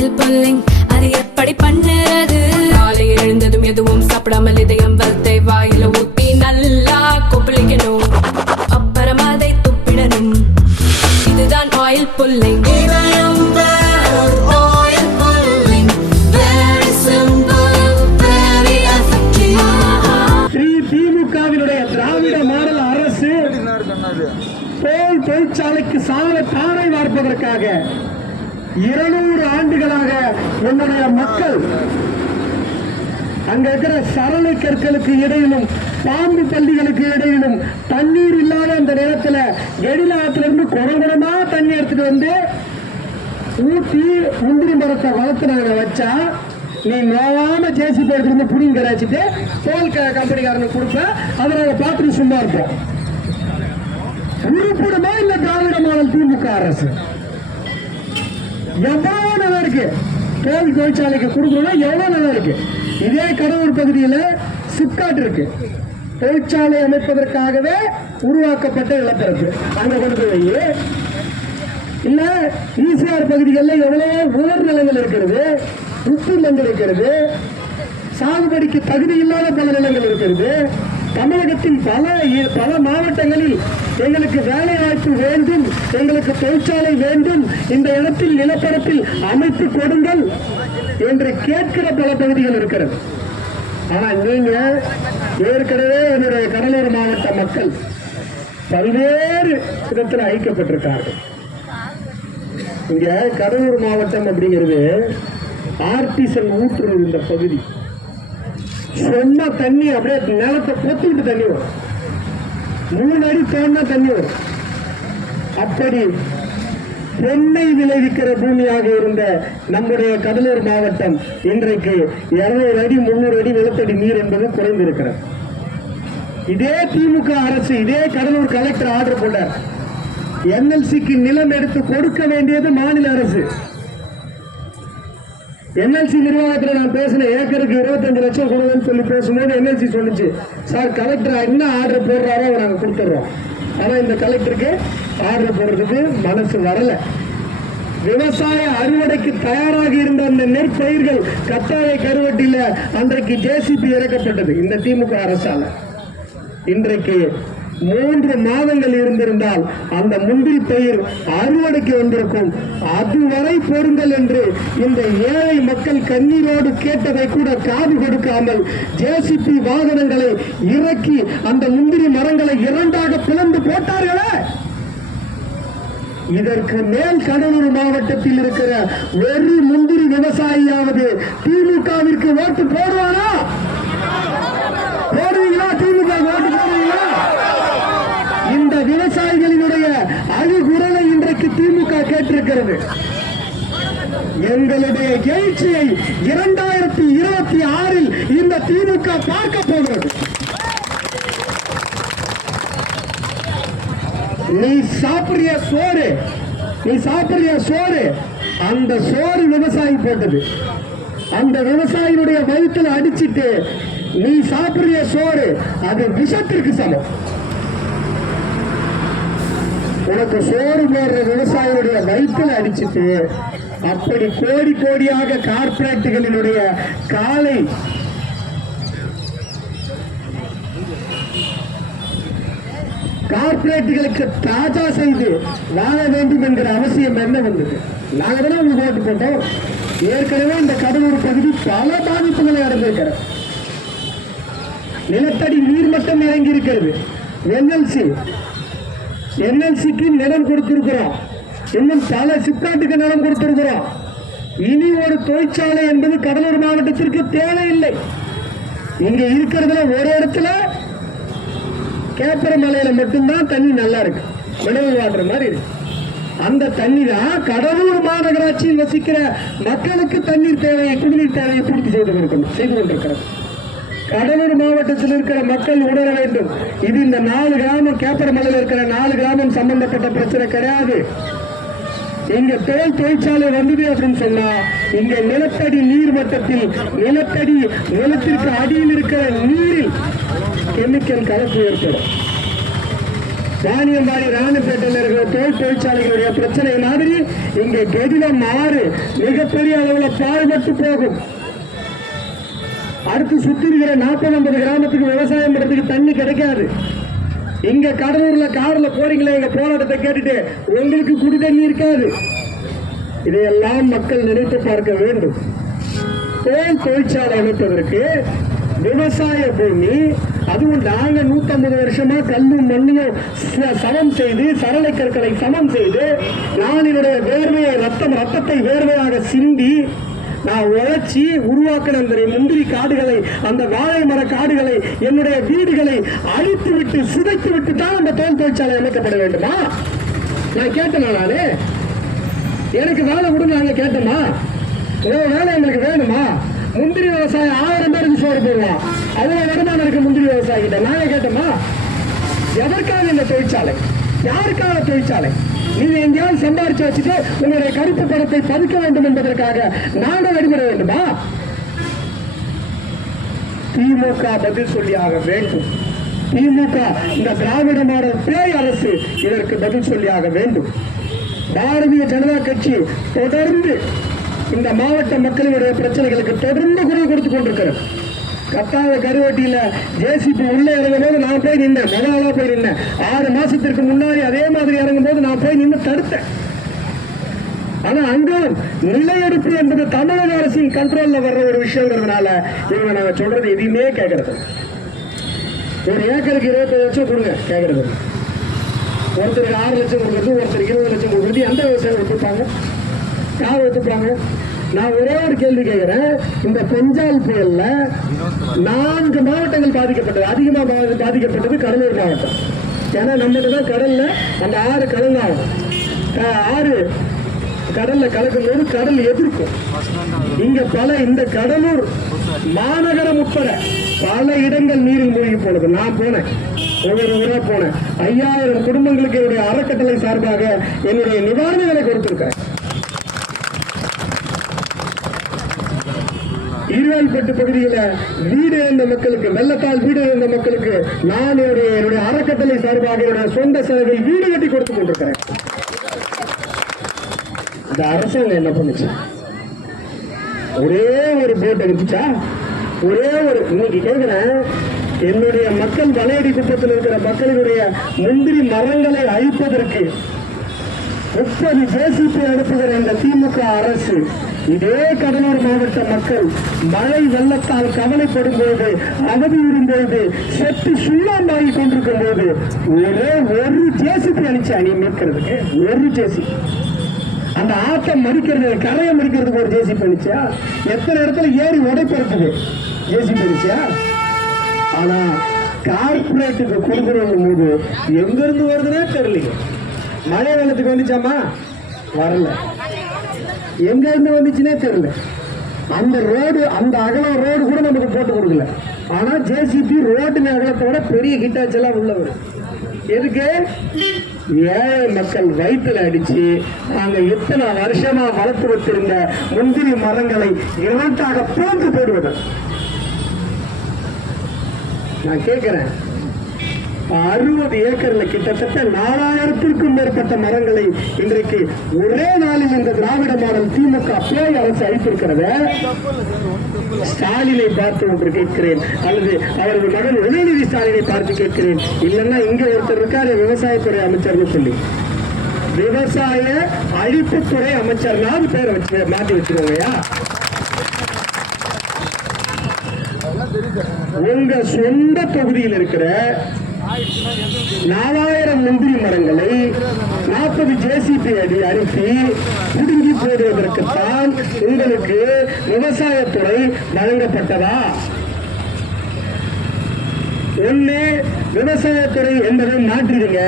Oil pulling அது எப்படி பண்ணுறது? காலையில் எழுந்ததும் எதுவும் சாப்பிடாமல் இதயம் வளத்தை வாயில ஊத்தி நல்லா கொப்பளிக்கணும், அப்புறம் அதை துப்பிடணும். இதுதான் ஆயில் புல்லிங். திராவிட மாடல் அரசு தோல் தொழிற்சாலைக்கு சால தாரை வார்ப்பதற்காக 200 ஆண்டுகளாக நம்முடைய மக்கள் அங்க இருக்கிற சரளை கற்களுக்கு இடையிலும் பாம்பு பள்ளிகளுக்கு இடையிலும் தண்ணீர் இல்லாத அந்த நேரத்தில் கெடில ஆற்றிலிருந்து குடகுடமா தண்ணி எடுத்துட்டு வந்து ஊட்டி முந்திரி மரத்தை வளர்த்து நாங்க வச்சா நீ நோவாம ஜேசிபி எடுத்து புடிங்க கராச்சிட்டு தோல் கம்பெனிக்காரனுக்கு கொடுப்ப அதை நாங்க பார்த்துட்டு சும்மா இருப்போம். உருப்பிடுமா இல்ல திராவிட மாடல் திமுக அரசு? எவ்வளவு நல்லா இருக்கு, தோல் தொழிற்சாலைக்கு கொடுக்கணும்னா எவ்வளவு நல்லா இருக்கு. இதே கடலூர் பகுதியில் சிப்காட் இருக்கு, தொழிற்சாலை அமைப்பதற்காகவே உருவாக்கப்பட்ட நிலப்பரப்பு. அங்க கொண்டு போய் இல்ல ஈசிஆர் பகுதிகளில் எவ்வளவோ உலர் நிலங்கள் இருக்கிறது, உப்பு நிலங்கள் இருக்கிறது, சாகுபடிக்கு தகுதி இல்லாத பல நிலங்கள் இருக்கிறது. தமிழகத்தின் பல மாவட்டங்களில் எங்களுக்கு வேலை வாய்ப்பு வேண்டும், எங்களுக்கு தொழிற்சாலை வேண்டும், இந்த இடத்தில் நிலப்பரப்பில் அமைத்து கொடுங்கள் என்று கேட்கிற பல பகுதிகள் இருக்கிறது. ஆனா நீங்க ஏற்கனவே என்னுடைய கடலூர் மாவட்ட மக்கள் பல்வேறு விதத்தில் ஐக்கப்பட்டிருக்கார்கள். இங்க கடலூர் மாவட்டம் அப்படிங்கிறது ஆர்டிசன் ஊற்று இந்த பகுதி. சொன்ன தண்ணி அப்படியே நிலத்தை பொத்துக்கிட்டு தண்ணி வரும், 3 அடி தோண்டா தண்ணி வரும். அப்படி பொன்னை விளைவிக்கிற பூமியாக இருந்த நம்முடைய கடலூர் மாவட்டம் இன்றைக்கு 200 அடி 300 அடி நிலத்தடி நீர் என்பது குறைந்திருக்கிறது. இதே திமுக அரசு, இதே கடலூர் கலெக்டர் ஆர்டர் போட்டார், என்எல்சிக்கு நிலம் எடுத்து கொடுக்க வேண்டியது மாநில அரசு. என்எல்சி நிர்வாகத்தில் நான் பேசினேன், ஏக்கருக்கு 25 லட்சம் கொடுங்கன்னு சொல்லி பேசும்போது என்எல்சி சொல்லிச்சு, சார் கலெக்டர் என்ன ஆர்டர் போடுறாரோ நாங்கள் கொடுத்துட்றோம். ஆனால் இந்த கலெக்டருக்கு ஆர்டர் போடுறதுக்கு மனசு வரல. விவசாய அறுவடைக்கு தயாராக இருந்த அந்த நெற்பயிர்கள் கட்டாய கருவட்டியில் அன்றைக்கு ஜேசிபி இறக்கப்பட்டது இந்த திமுக அரசால. இன்றைக்கு 3 மாதங்கள் இருந்திருந்தால் அந்த முந்திரி பயிர் அறுவடைக்கு வந்திருக்கும். அதுவரை பொருங்கள் என்று இந்த ஏழை மக்கள் கண்ணீரோடு கேட்டதை கூட காது கொடுக்காமல் ஜேசிபி வாகனங்களை இறக்கி அந்த முந்திரி மரங்களை 2ஆக பிளந்து போட்டார்களே. இதற்கு மேல் கடலூர் மாவட்டத்தில் இருக்கிற ஒரு முந்திரி விவசாயியாவது திமுகவிற்கு ஓட்டு போடுவானா? போடுவீங்களா? திமுக ஓட்டு போடுவீங்களா? இந்த விவசாயிகளினுடைய அழுகுரலை இன்றைக்கு திமுக கேட்டிருக்கிறது. எங்களுடைய எழுச்சியை 2026 இந்த திமுக பார்க்க போகிறது. நீ சாப்பிடுற சோறு அந்த சோறு விவசாயி போட்டது. அந்த விவசாயினுடைய வயிற்றில் அடிச்சிட்டு நீ சாப்பிடுற சோறு அது விஷத்திற்கு சமம். உனக்கு சோறு போடுற விவசாயிகளுடைய வயிற்றில் அடிச்சுட்டு அப்படி கோடி கோடியாக கார்பரேட்டுகளினுடைய காலை கார்பரேட்டுகளுக்கு தாஜா செய்து வாழ வேண்டும் என்கிற அவசியம் என்ன வந்தது? நாங்கள் தானே உங்களுக்கு ஓட்டு போட்டோம். ஏற்கனவே இந்த கடலூர் பகுதி பல பாதிப்புகளை அடைந்திருக்கிறது. நிலத்தடி நீர்மட்டம் இறங்கி இருக்கிறது. என்எல்சிக்கு நிலம் கொடுத்திருக்கிறோம், இன்னும் பல சிப்காட்டுக்கு நிலம் கொடுத்திருக்கிறோம். இனி ஒரு தொழிற்சாலை என்பது கடலூர் மாவட்டத்திற்கு தேவையில்லை. இங்க இருக்கிறதுல ஒரு இடத்துல கேப்பரமலையில மட்டும்தான் தண்ணி நல்லா இருக்கு, மினரல் வாட்டர் மாதிரி இருக்கு. அந்த தண்ணி தான் கடலூர் மாநகராட்சியில் வசிக்கிற மக்களுக்கு தண்ணீர் தேவையை, குடிநீர் தேவையை பூர்த்தி செய்து கொண்டிருக்கிறது. கடலூர் மாவட்டத்தில் இருக்கிற மக்கள் உணர வேண்டும், இது இந்த 4 கிராமம் கேப்பரமலையில் இருக்கிற 4 கிராமம் சம்பந்தப்பட்ட பிரச்சனை கிடையாது. இங்க தோல் தொழிற்சாலை வந்தது அப்படின்னு சொன்னா இங்க நிலத்தடி நீர் மட்டத்தில் நிலத்திற்கு அடியில் இருக்கிற நீரில் கெமிக்கல் கலப்பு ஏற்படும். வாணியம்பாடி ராணிப்பேட்டையில் இருக்கிற தொழிற்சாலைகளுடைய பிரச்சனை மாதிரி இங்கே கெடிலம் ஆறு மிகப்பெரிய அளவில் பாழ்பட்டு போகும். அடுத்து சுத்தி இருக்கிற 40-50 கிராமத்துக்கு விவசாயம் பண்றதுக்கு தண்ணி கிடைக்காது. இங்க கடலூர்ல கார்ல போறீங்களே, எங்க போராட்டத்தை கேட்டுட்டு உங்களுக்கு குடி தண்ணி இருக்காது. இதையெல்லாம் மக்கள் நினைத்து பார்க்க வேண்டும். தொழிற்சாலை அமைப்பதற்கு விவசாய பூமி, அதுவும் நாங்க 150 வருஷமா கல்லும் மண்ணையும் சமம் செய்து, சரளை கற்களை சமம் செய்து, நான் என்னுடைய வேர்வையை ரத்தத்தை வேர்வையாக சிந்தி நான் உழைச்சி உருவாக்கின அந்த முந்திரி காடுகளை, அந்த வாழை மர காடுகளை, என்னுடைய வீடுகளை அழித்து விட்டு சிதைத்து விட்டு தான் அந்த தொழிற்சாலை அமைக்கப்பட வேண்டுமா? நான் கேட்டேனா? நானே எனக்கு வேலை கொடுங்க நாங்க கேட்டோமா? வேலை எங்களுக்கு வேணுமா? முந்திரி விவசாயம் 1000 பேருக்கு சோறு போடுவான், அவ்வளவு வருமானம் இருக்கு முந்திரி விவசாயி கிட்ட. நாங்க கேட்டோமா? எதற்காக இந்த தொழிற்சாலை? யாருக்கான தொழிற்சாலை? நீங்க எங்கேயாவது சம்பாதிச்சு வச்சுட்டு உங்களுடைய கருப்பு பணத்தை பதுக்க வேண்டும் என்பதற்காக நாங்கள் அடிபட வேண்டுமா? திமுக பதில் சொல்லியாக வேண்டும். திமுக இந்த திராவிட மாடல் பேய் அரசு இதற்கு பதில் சொல்லியாக வேண்டும். பாரதிய ஜனதா கட்சி தொடர்ந்து இந்த மாவட்ட மக்களுடைய பிரச்சனைகளுக்கு தொடர்ந்து குரல் கொடுத்துக் கொண்டிருக்கிறது. கத்தாத கருவட்டியில ஜேசிபி உள்ளே இறங்கும் போது நான் போய் நின்னேன், முதலாளா போய் நின்னேன். 6 மாசத்திற்கு முன்னாடி அதே மாதிரி இறங்கும் போது நான் போய் நின்று தடுத்தேன். ஆனா அங்கும் நிலையெடுப்பு என்பது தமிழக அரசின் கண்ட்ரோல்ல வர்ற ஒரு விஷயங்கிறதுனால இவங்க நாங்க சொல்றது எதையுமே கேட்கறது. ஒரு ஏக்கருக்கு 25 லட்சம் கொடுங்க கேட்கறது. ஒருத்தருக்கு 6 லட்சம் கொடுக்குறது, ஒருத்தருக்கு 20 லட்சம் கொடுக்குறது. எந்த விவசாயம் ஒத்துப்பாங்க? யார் ஒத்துப்பாங்க? நான் ஒரே ஒரு கேள்வி கேட்கிறேன். இந்த பெஞ்சால் புயல்ல 4 மாவட்டங்கள் பாதிக்கப்பட்டது. அதிகமா பாதிக்கப்பட்டது கடலூர் மாவட்டம். ஏன்னா நம்மகிட்ட தான் கடல்ல அந்த 6 கலந்தாகும். 6 கடல்ல கலக்கும் போது கடல் எதிர்க்கும். இங்க இந்த கடலூர் மாநகரம் உட்பட பல இடங்கள் நீரில் மூழ்கி போனது. நான் போனேன், ஒவ்வொரு ஊரா போனேன். 5000 குடும்பங்களுக்கு என்னுடைய அறக்கட்டளை சார்பாக என்னுடைய நிவாரணங்களை கொடுத்திருக்கிறேன். ஈர்வாய்ப்பட்டு பகுதியில வீடு இழந்த மக்களுக்கு, வெள்ளத்தால் வீடு இழந்த மக்களுக்கு நான் என்னுடைய அறக்கட்டளை சார்பாக என்னுடைய சொந்த செலவில் வீடு கட்டி கொடுத்துக் கொண்டிருக்கிறேன். இந்த அரசாங்கம் என்ன பண்ணுச்சு? ஒரே ஒரு போட் அனுப்பிச்சா? ஒரே ஒரு இன்னைக்கு கேட்கிறேன், என்னுடைய மக்கள் வலையடி குப்பத்தில் இருக்கிற மக்களுடைய முந்திரி மரங்களை அழிப்பதற்கு 30 ஜேசிபி அனுப்புகிற இந்த திமுக அரசு இதே கடலூர் மாவட்ட மக்கள் மழை வெள்ளத்தால் கவலைப்படும் போது, அவதியுறும் போது, செத்து சுண்ணாம்பாகி கொண்டிருக்கும் போது ஒரே ஒரு ஜேசிபி அனுப்பிச்சு அணி மீட்கிறதுக்கு ஒரு ஜேசிபி. அந்த ஆட்டம் மறிக்கிறது, கரையை மறிக்கிறதுக்கு ஒரு ஜேசிபி அனுப்பிச்சா? எத்தனை இடத்துல ஏறி உடைப்பறதுக்கு ஜேசிபி அனுப்பிச்சா? ஆனா கார்பரேட்டுக்கு கொடுக்கணும் போது எங்கிருந்து வருதுன்னே தெரியல. மழை வெள்ளத்துக்கு வந்துச்சாமா? வரல. எங்க இருந்து வந்துச்சுன்னே தெரியல. அந்த ரோடு, அந்த அகலம் ரோடு கூட நமக்கு போட்டு கொடுக்கல. ஆனா ஜேசிபி ரோட்டின் அகலத்தோட பெரிய ஹிட்டாச்செல்லாம் உள்ள வரும். எதுக்கு? ஏழை மக்கள் வயிற்றுல அடிச்சு நாங்க எத்தனை வருஷமா வளர்த்து வச்சிருந்த முந்திரி மரங்களை இரண்டாக போட்டு போடுவது. நான் கேட்கிறேன், 60 ஏக்கர்ல கிட்டத்தட்ட 4000த்திற்கும் மேற்பட்ட மரங்களை இன்றைக்கு ஒரே நாளில் இந்த திராவிட மாடல் திமுக பேய் அரசு அளித்திருக்கிறத ஸ்டாலினை பார்த்து ஒன்று கேட்கிறேன், அல்லது அவரது மகன் உதயநிதி ஸ்டாலினை பார்த்து கேட்கிறேன். இல்லைன்னா இங்க ஒருத்தர் இருக்காரு விவசாயத்துறை அமைச்சர்னு சொல்லி, விவசாய அழிப்புத்துறை அமைச்சர்னாவது பேரை வச்சு மாற்றி வச்சிருவோங்கயா. உங்க சொந்த தொகுதியில் இருக்கிற 4000 முந்திரி மரங்களை 40 ஜேசிபி அனுப்பி புடுங்கி போடுவதற்குத்தான் உங்களுக்கு விவசாயத்துறை வழங்கப்பட்டதா? ஒண்ணு விவசாயத்துறை என்பதை மாற்றிடுங்க,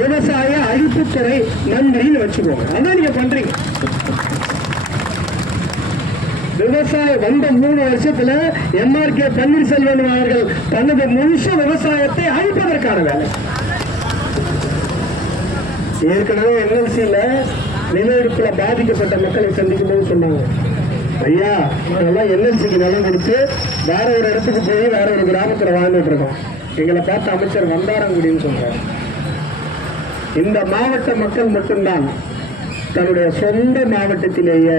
விவசாய அழிப்புத்துறை மந்திரின்னு வச்சுக்கோங்க. அதான் நீங்க பண்றீங்க. விவசாயம் வந்த 3 வருஷத்துல MRK பன்னீர்செல்வம் அவர்கள் தனது முழுச விவசாயத்தை அழிப்பதற்கான வேலை. ஏற்கனவே NLC-ல நிலவெடுப்புல பாதிக்கப்பட்ட மக்களை சந்திக்கும் போது சொன்னாங்க, ஐயா நாங்கெல்லாம் NLC-க்கு நிலம் கொடுத்து வேற ஒரு இடத்துக்கு போய் வேற ஒரு கிராமத்துல வாழ்ந்துட்டு இருக்கோம், எங்களை பார்த்து அமைச்சர் வந்தாரங்குடின்னு சொல்றாரு. இந்த மாவட்ட மக்கள் மட்டும்தான் தன்னுடைய சொந்த மாவட்டத்திலேயே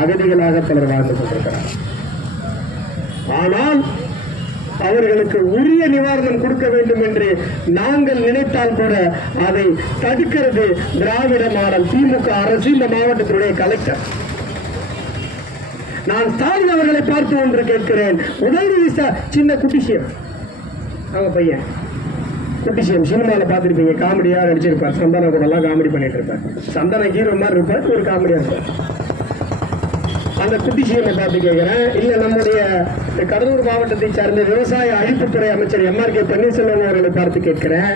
அகதிகளாக பலர் வாழ்ந்து கொண்டிருக்கிறார். ஆனால் அவர்களுக்கு உரிய நிவாரணம் கொடுக்க வேண்டும் என்று நாங்கள் நினைத்தால் கூட அதை தடுக்கிறது திராவிட மாடல் திமுக அரசு, இந்த மாவட்டத்தினுடைய கலெக்டர். நான் ஸ்டாலின் அவர்களை பார்த்து ஒன்று கேட்கிறேன். உதயநிதி சின்ன குட்டிசியம், அவங்க பையன் குட்டிசியம் சினிமாவில் பார்த்துருப்பீங்க, காமெடியா நடிச்சிருப்பார். சந்தனா கூட எல்லாம் காமெடி பண்ணிட்டு இருப்பார். சந்தனா ஹீரோ மாதிரி இருப்பார், ஒரு காமெடியா இருப்பார். அந்த குட்டிசியமை பார்த்து கேட்கிறேன். இல்ல நம்முடைய கடலூர் மாவட்டத்தை சார்ந்த விவசாய அழிப்புத்துறை அமைச்சர் MRK பன்னீர்செல்வம் அவர்களை பார்த்து கேட்கிறேன்.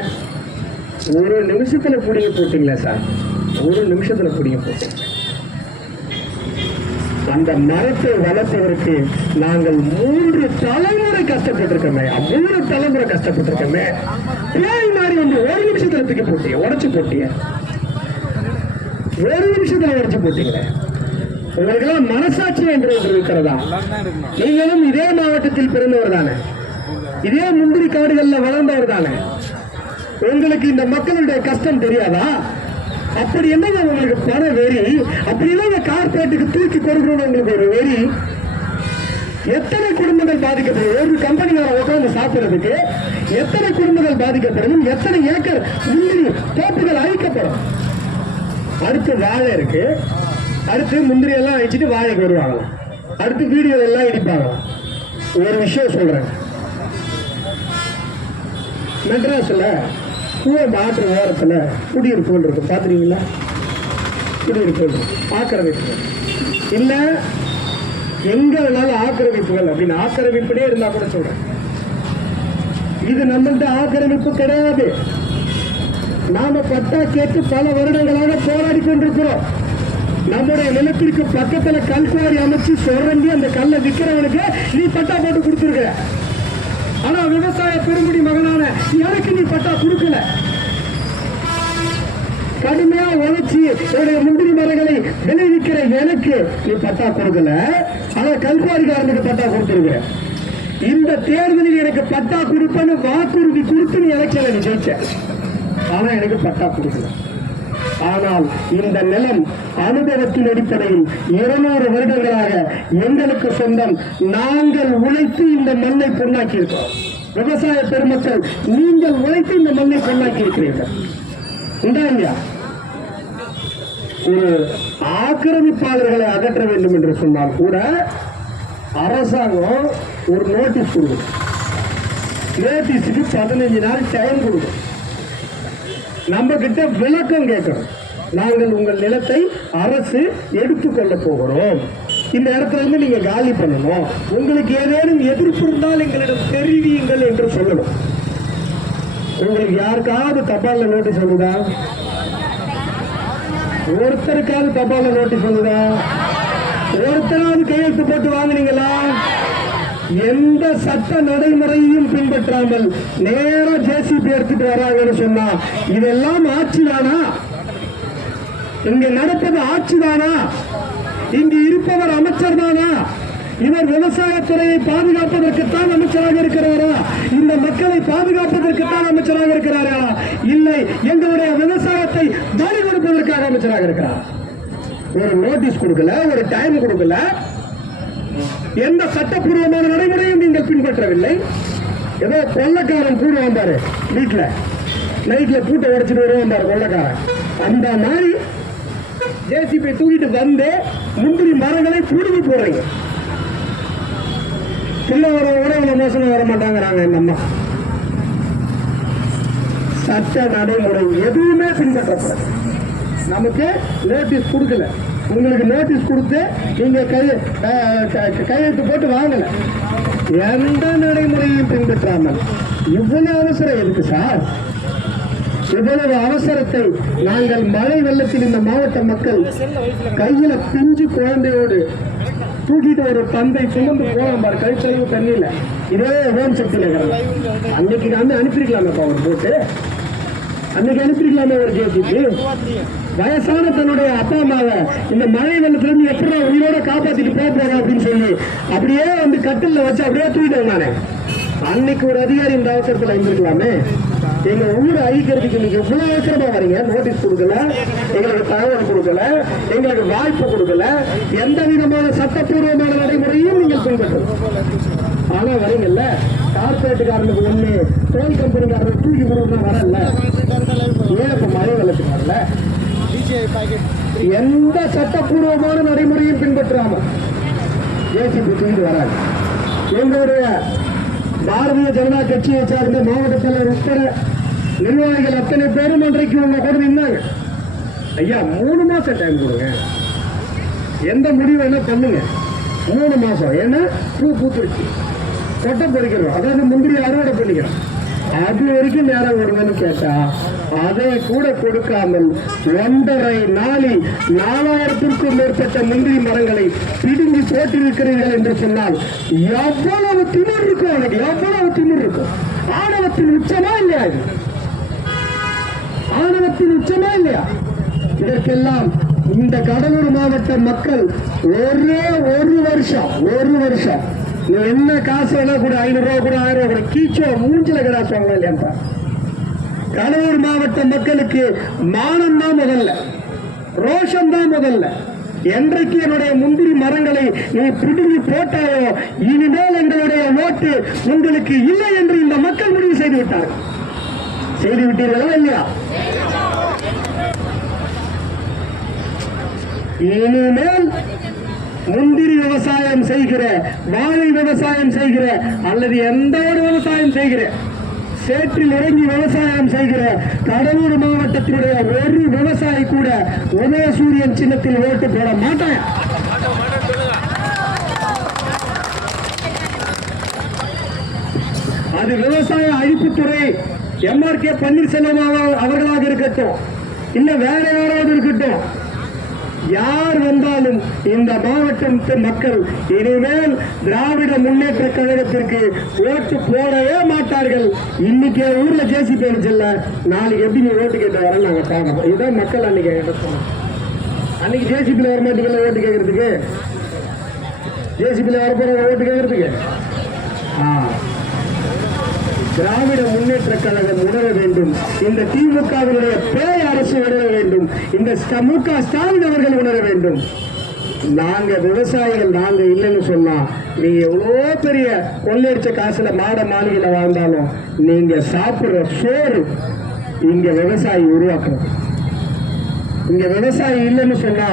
ஒரு நிமிஷத்துல புடிங்க போட்டீங்களா சார்? ஒரு நிமிஷத்துல புடிங்க போட்டீங்க. அந்த மரத்தை வளர்ப்பதற்கு நாங்கள் 3 தலைமுறை கஷ்டப்பட்டிருக்கோமே, 3 தலைமுறை கஷ்டப்பட்டிருக்கோமே. பேய் மாதிரி வந்து ஒரு நிமிஷத்துல தூக்கி போட்டீங்க, உடைச்சு போட்டீங்க. ஒரு நிமிஷத்துல உடைச்சு போட்டீங்களே. உங்களுக்கெல்லாம் மனசாட்சி என்று இருக்கிறதா? நீங்களும் இதே மாவட்டத்தில் பிறந்தவர் தானே, இதே முந்திரி காடுகள்ல வளர்ந்தவர் தானே. உங்களுக்கு இந்த மக்களுடைய கஷ்டம் தெரியாதா? அப்படி என்னங்க உங்களுக்கு பண வெறி? அப்படி இல்லைங்க கார்பரேட்டுக்கு தூக்கி கொடுக்கணும் உங்களுக்கு ஒரு வெறி. எத்தனை குடும்பங்கள் பாதிக்கப்படும்? ஒரு கம்பெனிக்கார உட்கார்ந்து சாப்பிடுறதுக்கு எத்தனை குடும்பங்கள் பாதிக்கப்படும்? எத்தனை ஏக்கர் முந்திரி தோப்புகள் அழிக்கப்படும்? அடுத்து வாழை இருக்கு, அடுத்து முந்திரி எல்லாம் அழிச்சிட்டு வாழைக்கு வருவாங்க, அடுத்து வீடியோ எல்லாம் இடிப்பாங்க. ஒரு விஷயம் சொல்றேன், மெட்ராஸ்ல கூவம் ஆற்று ஓரத்துல குடியிருப்புகள் இருக்கு, பாத்துறீங்களா? குடியிருப்புகள் ஆக்கிரமிப்புகள் இல்ல, எங்க வேணாலும் ஆக்கிரமிப்புகள் அப்படின்னு ஆக்கிரமிப்புடே இருந்தா கூட சொல்றேன். இது நம்மள்ட்ட ஆக்கிரமிப்பு கிடையாது. நாம பட்டா கேட்டு பல வருடங்களாக போராடி கொண்டிருக்கிறோம். நம்முடைய நிலத்திற்கு பக்கத்துல கல்குவாரி அமைச்சு சுரண்டி அந்த கல்லை விற்கிறவனுக்கு நீ பட்டா போட்டு கொடுத்துருக்க. ஆனா விவசாய பெருங்குடி மகனான எனக்கு நீ பட்டா கொடுக்கல. கடுமையா உழைச்சி என்னுடைய முந்திரி மரங்களை விளைவிக்கிற எனக்கு நீ பட்டா கொடுக்கல. ஆனா கல்குவாரிக்காரனுக்கு பட்டா கொடுத்துருக்க. இந்த தேர்தலில் எனக்கு பட்டா கொடுப்பேன்னு வாக்குறுதி கொடுத்து நீ எலெக்ஷன்ல நீ ஜெயிச்ச. ஆனா எனக்கு பட்டா கொடுக்கல. ஆனால் இந்த நிலம் அனுபவத்தின் அடிப்படையில் 200 வருடங்களாக எங்களுக்கு சொந்தம். நாங்கள் உழைத்து இந்த மண்ணை பொன்னாக்கி இருக்கிறோம். விவசாய பெருமக்கள், நீங்கள் உழைத்து இந்த மண்ணை பொன்னாக்கி இருக்கிறீர்கள். இல்லையா? ஒரு ஆக்கிரமிப்பாளர்களை அகற்ற வேண்டும் என்று சொன்னால் கூட அரசாங்கம் ஒரு நோட்டீஸ் கொடுக்கும். நோட்டீஸுக்கு 15 நாள் டைம் கொடுக்கும். நம்ம கிட்ட விளக்கம் கேட்கணும். நாங்கள் உங்கள் நிலத்தை அரசு எடுத்துக்கொள்ள போகிறோம், இந்த இடத்துல இருந்து நீங்க காலி பண்ணணும், உங்களுக்கு ஏதேனும் எதிர்ப்பு இருந்தால் எங்களிடம் தெரிவியுங்கள் என்று சொல்லணும். உங்களுக்கு யாருக்காவது தபால்ல நோட்டீஸ் வந்துதா? ஒருத்தருக்காவது தபால்ல நோட்டீஸ் வந்துதா? ஒருத்தராவது கையெழுத்து போட்டு வாங்கினீங்களா? எந்த சட்ட நடைமுறையையும் பின்பற்றாமல் நேரா ஜேசிபி எடுத்துட்டு வராங்கன்னு சொன்னா இதெல்லாம் ஆட்சிதானா? இங்க நடப்பது ஆட்சிதானா? இங்கு இருப்பவர் அமைச்சர் தானா? இவர் விவசாயத்துறையை பாதுகாப்பதற்குத்தான் அமைச்சராக இருக்கிறாரா? இந்த மக்களை பாதுகாப்பதற்குத்தான் அமைச்சராக இருக்கிறாரா? இல்லை, எங்களுடைய விவசாயத்தை பலி கொடுப்பதற்காக அமைச்சராக இருக்கிறார். ஒரு நோட்டீஸ் கொடுக்கல, ஒரு டைம் கொடுக்கல, எந்த சட்டப்பூர்வமான நடைமுறையும் நீங்கள் பின்பற்றவில்லை. ஏதோ கொள்ளக்காரன் கூட வந்தாரு வீட்டுல, நைட்ல பூட்டை உடைச்சிட்டு வருவான் பாரு கொள்ளக்காரன். அந்த மாதிரி ஜேசிபி தூக்கிட்டு வந்து முந்திரி மரங்களை புடுங்கி போடுறீங்க. பிள்ளை வரவங்க கூட மோசம் வர மாட்டாங்கிறாங்க இந்த அம்மா. சட்ட நடைமுறை எதுவுமே பின்பற்றப்படாது. நமக்கு நோட்டீஸ் கொடுக்கல, உங்களுக்கு நோட்டீஸ் கொடுத்து நீங்க கையெழுத்து போட்டு வாங்கல, எந்த நடைமுறையும் பின்பற்றாமல் இவ்வளவு அவசரம் எதுக்கு சார்? இவ்வளவு அவசரத்தை நாங்கள் மழை வெள்ளத்தில் இந்த மாவட்ட மக்கள் கையில பிஞ்சு குழந்தையோடு தூக்கிட்டு ஒரு தந்தை சுமந்து போலாம் பாரு கழிச்சளவு தண்ணியில. இதே ஹோம் சக்தியில அன்னைக்கு வந்து அனுப்பியிருக்கலாமப்பா ஒரு போட்டு, அன்னைக்கு அனுப்பியிருக்கலாமே ஒரு ஜேசிபி. வயசான தன்னுடைய அப்பா அம்மாவை இந்த மழை வெள்ளத்துல இருந்து எப்படி உயிரோட காப்பாத்திட்டு போறோம் அப்படின்னு சொல்லி அப்படியே வந்து கட்டில வச்சு அப்படியே தூக்கிட்டு வந்தானே. அன்னைக்கு ஒரு அதிகாரி இந்த அவசரத்துல இருந்திருக்கலாமே. எங்க ஊரை அழிக்கிறதுக்கு நீங்க இவ்வளவு அவசரமா வரீங்க. நோட்டீஸ் கொடுக்கல, எங்களுக்கு தகவல் கொடுக்கல, எங்களுக்கு வாய்ப்பு கொடுக்கல, எந்த விதமான சட்டப்பூர்வமான நடைமுறையும் நீங்கள் பின்பற்றணும். ஆனா வரீங்கல்ல, கார்பரேட்டுக்காரனுக்கு ஒண்ணு, டோல் கம்பெனிக்காரனுக்கு தூக்கி கொடுக்கணும் வரல. ஏன் இப்ப மழை வெள்ளத்துக்கு வரல? எந்த சட்டப்பூர்வமான நடைமுறையும் பின்பற்றாம ஜேசிபி தூக்கிட்டு வராங்க. எங்களுடைய பாரதிய ஜனதா கட்சியை சார்ந்த மாவட்ட தலைவர் உட்பட நிர்வாகிகள் அத்தனை பேரும் அன்றைக்கு உங்க கூட நின்னாங்க. ஐயா 3 மாசம் டைம் கொடுங்க, எந்த முடிவு என்ன பண்ணுங்க. 3 மாசம், ஏன்னா பூ பூத்துருச்சு, கொட்டை பொறிக்கிறோம், அதாவது முந்திரி அறுவடை பண்ணிக்கிறோம், அது வரைக்கும் நேரம் வருங்கன்னு கேட்டா அதை கூட கொடுக்காமல் 1.5 நாளில் 4000த்திற்கும் மேற்பட்ட முந்திரி மரங்களை பிடுங்கி போட்டிருக்கிறீர்கள் என்று சொன்னால் எவ்வளவு திமிர் இருக்கும், அவனுக்கு எவ்வளவு திமிர் இருக்கும். ஆணவத்தின் உச்சமா இல்லையா? இது ஆணவத்தின் உச்சமா இல்லையா? இதற்கெல்லாம் இந்த கடலூர் மாவட்ட மக்கள் ஒரே ஒரு வருஷம் நீ என்ன காசு வேணா கூட 500 ரூபா கூட 1000 ரூபா கூட கீச்சோ மூஞ்சில கிடாசுவாங்களா இல்லையா? கடலூர் மாவட்ட மக்களுக்கு மானம் தான் முதல்ல, ரோஷம் தான் முதல்ல. என்றைக்கு என்னுடைய முந்திரி மரங்களை நீ பிடுங்கி போட்டாயோ இனிமேல் எங்களுடைய ஓட்டு உங்களுக்கு இல்லை என்று இந்த மக்கள் முடிவு செய்து விட்டார்கள். செய்து விட்டீர்களா இல்லையா? இனிமேல் முந்திரி விவசாயம் செய்கிற, வாழை விவசாயம் செய்கிற, அல்லது எந்த ஒரு விவசாயம் செய்கிற, சேற்றில் இறங்கி விவசாயம் செய்கிற கடலூர் மாவட்டத்தினுடைய ஒரு விவசாயி கூட உதயசூரியன் சின்னத்தில் ஓட்டு போட மாட்டாங்க. அது விவசாய அழிப்புத்துறை MRK பன்னீர்செல்வம் அவர்களாக இருக்கட்டும், இல்ல வேற யாராவது இருக்கட்டும், யார் வந்தாலும் இந்த மாவட்ட மக்கள் இனிமேல் திராவிட முன்னேற்ற கழகத்திற்கு ஓட்டு போடவே மாட்டார்கள். இன்னைக்கு ஊர்ல ஜேசிபி அடிச்சல, நாளைக்கு எப்படி நீ ஓட்டு கேட்டு வர நாங்க பார்க்கணும். இதுதான் மக்கள் அன்னைக்கு சொன்னோம். அன்னைக்கு ஜேசிபில வர மாட்டீங்களா ஓட்டு கேட்கறதுக்கு? ஜேசிபில வரப்போற ஓட்டு கேட்கறதுக்கு திராவிட முன்னேற்ற கழகம் உணர வேண்டும். இந்த திமுகவினுடைய பேய் அரசு உணர வேண்டும். இந்த மு.க. ஸ்டாலின் அவர்கள் உணர வேண்டும். நாங்க விவசாயிகள் நாங்க இல்லைன்னு சொன்னா நீங்க எவ்வளோ பெரிய கொள்ளையடிச்ச காசுல மாளிகையில வாழ்ந்தாலும் நீங்க சாப்பிடுற சோறு இங்க விவசாயி உருவாக்கணும். இங்க விவசாயி இல்லைன்னு சொன்னா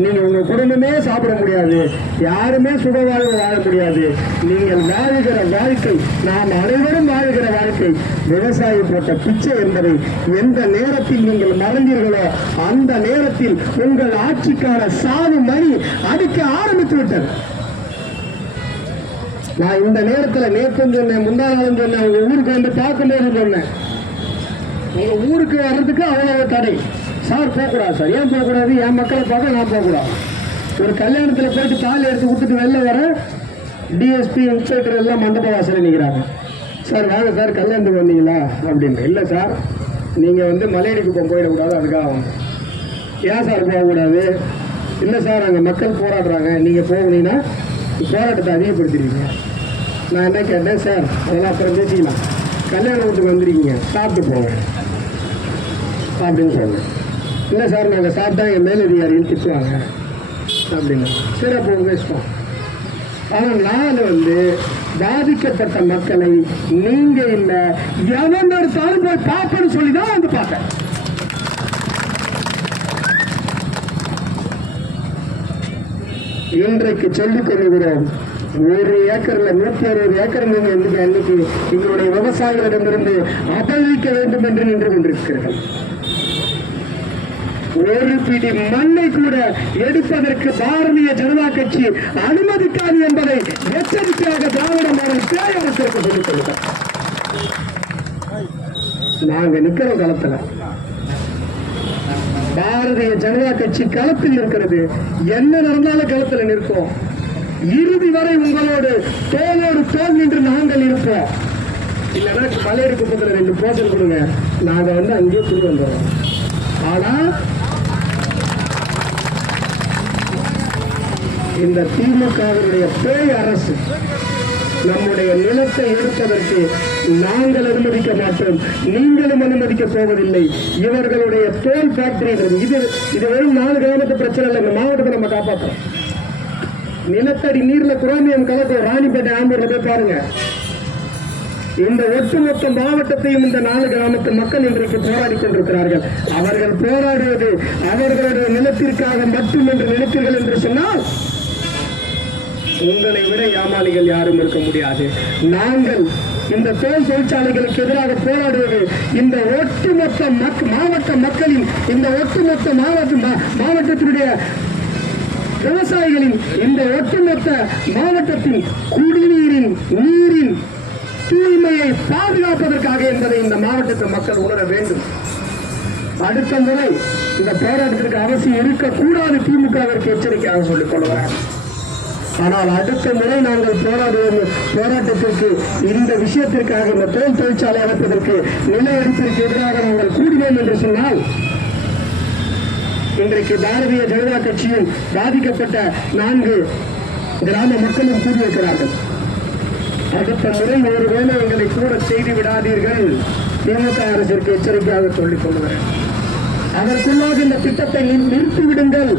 நீங்க உங்க குடும்பமே சாப்பிட முடியாது, யாருமே சுகவாழ்வு வாழ முடியாது. நீங்கள் வாழ்கிற வாழ்க்கை, நாம் அனைவரும் வாழ்கிற வாழ்க்கை விவசாயி போட்ட பிச்சை என்பதை எந்த நேரத்தில் நீங்கள் மறந்தீர்களோ அந்த நேரத்தில் உங்கள் ஆட்சிக்கான சாவு மணி அடிக்க ஆரம்பித்து விட்டது. நான் இந்த நேரத்தில் நேற்று சொன்னேன், முந்தா நாளும் சொன்னேன், உங்க ஊருக்கு வந்து பார்க்கும்போது சொன்னேன், உங்க ஊருக்கு வர்றதுக்கு அவ்வளவு தடை சார். போகக்கூடாது சார். ஏன் போகக்கூடாது? என் மக்களை பார்க்க நான் போகக்கூடாது. ஒரு கல்யாணத்தில் போயிட்டு தாலி எடுத்து கொடுத்துட்டு வெளில வர டிஎஸ்பி இன்ஸ்பெக்டர் எல்லாம் மண்டப வாசல் நிற்கிறாங்க. சார் வாங்க சார், கல்யாணத்துக்கு வந்தீங்களா அப்படின்னு. இல்லை சார், நீங்கள் மலையடிக்கு போயிடக்கூடாது, அதுக்காக வாங்க. ஏன் சார் போகக்கூடாது? இல்லை சார், அங்கே மக்கள் போராடுறாங்க, நீங்கள் போகணுன்னா போராட்டத்தை அதிகப்படுத்திடுவீங்க. நான் என்ன கேட்டேன், சார் அதெல்லாம் அப்புறம் பேசிக்கலாம், கல்யாண வீட்டுக்கு வந்துருக்கீங்க, சாப்பிட்டு போங்க அப்படின்னு சொன்னேன். இல்லை சார், நாங்கள் சாப்பிட்டா எங்கள் மேலதிகாரிகள் திட்டுவாங்க அப்படின்னு. சரி, அப்போ உங்கள் இஷ்டம். ஆனால் நான் பாதிக்கப்பட்ட மக்களை நீங்க இல்லை எவன் எடுத்தாலும் போய் பார்ப்பேன்னு சொல்லி தான் வந்து பார்த்தேன். இன்றைக்கு சொல்லிக் கொள்ளுகிறோம், 1 ஏக்கர்ல 160 ஏக்கர் நீங்க அன்னைக்கு எங்களுடைய விவசாயிகளிடமிருந்து அபகரிக்க வேண்டும் என்று நின்று கொண்டிருக்கிறீர்கள். ஒரு பிடி மண்ணை கூட எடுப்பதற்கு பாரதிய ஜனதா கட்சி அனுமதிக்காது என்பதை எச்சரிக்கையாக திராவிட மாடல் பேய் அரசுக்கு சொல்லிக் கொள்ளுங்கள். நாங்க நிக்கிறோம் களத்துல, பாரதிய ஜனதா கட்சி களத்தில் இருக்கிறது. என்ன நடந்தாலும் களத்தில் நிற்போம். இறுதி வரை உங்களோடு தோளோடு தோல் நின்று நாங்கள் இருப்போம். இல்லைன்னா பழைய குப்பத்தில் 2 போஸ்டர் கொடுங்க, நாங்க அங்கேயே கொண்டு வந்துடுறோம். ஆனா இந்த திமுகவினுடைய பேய் அரசு நம்முடைய நிலத்தை எடுப்பதற்கு நாங்கள் அனுமதிக்க மாட்டோம், நீங்களும் அனுமதிக்க போவதில்லை. இவர்களுடைய தோல் ஃபேக்டரி இது வெறும் 4 கிராமத்து பிரச்சனை இல்லை, இந்த மாவட்டத்தை நம்ம காப்பாற்றோம். நிலத்தடி நீர்ல குரோமியம் கலக்கும். ராணிப்பேட்டை ஆம்பூர்ல போய் பாருங்க. இந்த ஒட்டுமொத்த மாவட்டத்தையும் இந்த 4 கிராமத்து மக்கள் இன்றைக்கு போராடி கொண்டிருக்கிறார்கள். அவர்கள் போராடுவது அவர்களுடைய நிலத்திற்காக மட்டும் என்று நினைத்தீர்கள் என்று சொன்னால் உங்களை விட ஏமாளிகள் யாரும் இருக்க முடியாது. நாங்கள் இந்த தோல் தொழிற்சாலைகளுக்கு எதிராக போராடுவது இந்த ஒட்டுமொத்த மாவட்ட மக்களின், இந்த ஒட்டுமொத்த மாவட்டத்தினுடைய விவசாயிகளின், இந்த ஒட்டுமொத்த மாவட்டத்தின் குடிநீரின் நீரின் தூய்மையை பாதுகாப்பதற்காக என்பதை இந்த மாவட்டத்து மக்கள் உணர வேண்டும். அடுத்த முறை இந்த போராட்டத்திற்கு அவசியம் இருக்கக்கூடாது, திமுகவிற்கு எச்சரிக்கையாக சொல்லிக் கொள்கிறேன். ஆனால் அடுத்த முறை நாங்கள் போராட்டத்திற்கு இந்த விஷயத்திற்காக, இந்த தோல் தொழிற்சாலை அமைப்பதற்கு, நில எடுப்பிற்கு எதிராக நாங்கள் கூடினோம் என்று சொன்னால் இன்றைக்கு பாரதிய ஜனதா கட்சியில் பாதிக்கப்பட்ட 4 கிராம மக்களும் கூடியிருக்கிறார்கள். அடுத்த முறை ஒருவேளை எங்களை கூட செய்து விடாதீர்கள், திமுக அரசிற்கு எச்சரிக்கையாக சொல்லிக் கொள்கிறேன். அதற்குள்ளாக இந்த திட்டத்தை நிறுத்திவிடுங்கள்.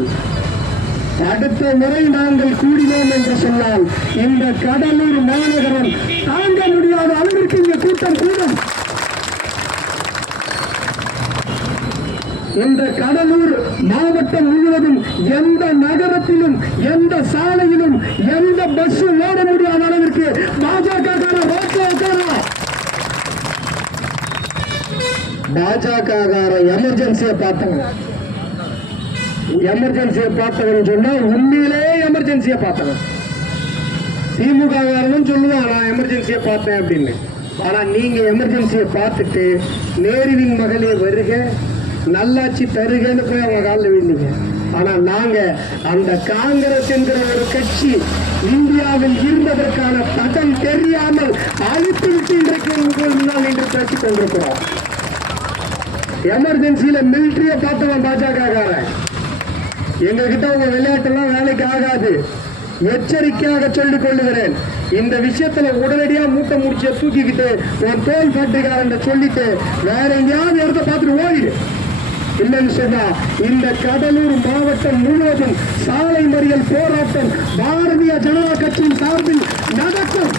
அடுத்த முறை நாங்கள் கூடினோம் என்று சொன்னால் இந்த கடலூர் மாநகரம் தாங்க முடியாத அளவிற்கு இந்த கூட்டம் கூடும். இந்த கடலூர் மாவட்டம் முழுவதும் எந்த நகரத்திலும், எந்த சாலையிலும், எந்த பஸ் ஓட முடியாத அளவிற்கு பாஜக எமர்ஜென்சியை பார்த்தவங்க, எமர்ஜென்சியை பார்த்தவன் சொன்னா உண்மையிலே எமர்ஜென்சியை பார்த்தவன். திமுக காரனும் சொல்லுவான் நான் எமர்ஜென்சியை பார்த்தேன் அப்படின்னு. ஆனா நீங்க எமர்ஜென்சியை பார்த்துட்டு நேருவின் மகளே வருக, நல்லாட்சி தருகன்னு போய் அவங்க காலில் விழுந்தீங்க. ஆனா நாங்க அந்த காங்கிரஸ் என்கிற ஒரு கட்சி இந்தியாவில் இருந்ததற்கான தடம் தெரியாமல் அழித்துவிட்டு இன்றைக்கு உங்கள் முன்னால் என்று பேசிக் கொண்டிருக்கிறோம். எமர்ஜென்சியில மிலிட்டரிய பார்த்தவன் பாஜக. எங்க கிட்ட உங்க விளையாட்டெல்லாம் வேலைக்கு ஆகாது, எச்சரிக்கையாக சொல்லிக் கொள்ளுகிறேன். இந்த விஷயத்துல உடனடியா மூட்டை முடிச்ச தூக்கிக்கிட்டு ஒரு தோல் ஃபேக்டரிக்காரன் சொல்லிட்டு வேற எங்கேயாவது இடத்த பார்த்துட்டு ஓடிடு. இல்லைன்னு சொன்னா இந்த கடலூர் மாவட்டம் முழுவதும் சாலை மறியல் போராட்டம் பாரதிய ஜனதா கட்சியின் சார்பில் நடக்கும்.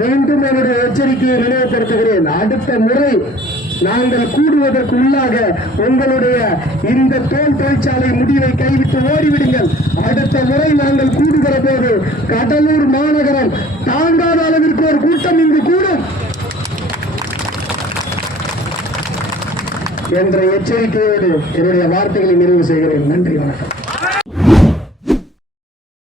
மீண்டும் என்னுடைய எச்சரிக்கையை நினைவுபடுத்துகிறேன். அடுத்த முறை நாங்கள் கூடுவதற்கு உள்ளாக உங்களுடைய இந்த தோல் தொழிற்சாலை முடிவை கைவிட்டு ஓடிவிடுங்கள். அடுத்த முறை நாங்கள் கூடுகிற போது கடலூர் மாநகரம் தாங்காத அளவிற்கு ஒரு கூட்டம் இங்கு கூடும் என்ற எச்சரிக்கையோடு என்னுடைய வார்த்தைகளை நிறைவு செய்கிறேன். நன்றி, வணக்கம்.